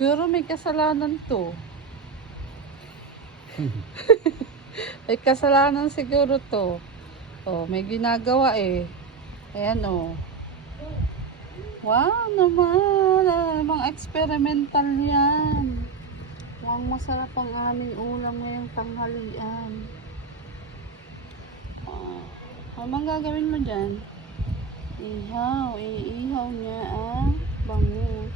Siguro may kasalanan to. May kasalanan siguro to. Oh, may ginagawa eh. Ayan oh. Wow naman. Mga experimental yan. Mukhang masarap ang aming ulam ngayong tanghalian. Anong gagawin mo dyan? Ihaw. Iihaw niya ang bangus.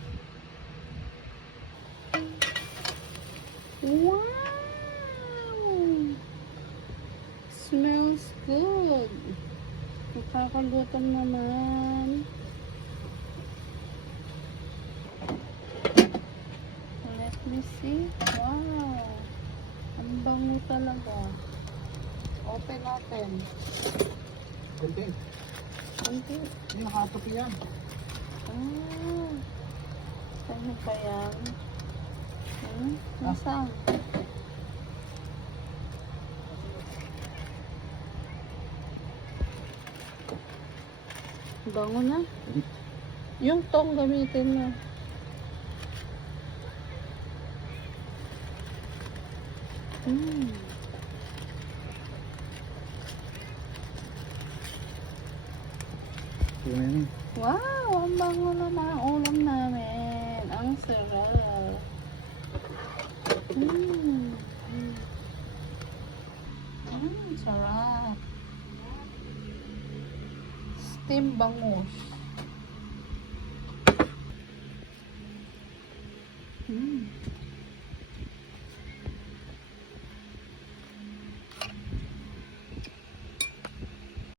Wow! Smells good. Nakakalutom naman. Let me see. Wow! Ang bango talaga. Open natin. Kunti. Kunti. Yung hatop yan. Ano pa yan? Nasaan? Bango na. Yung tong gamitin mo. Wow! Ang bango na ng ulam namin. Ang sarap. Sarap. Steam bangus.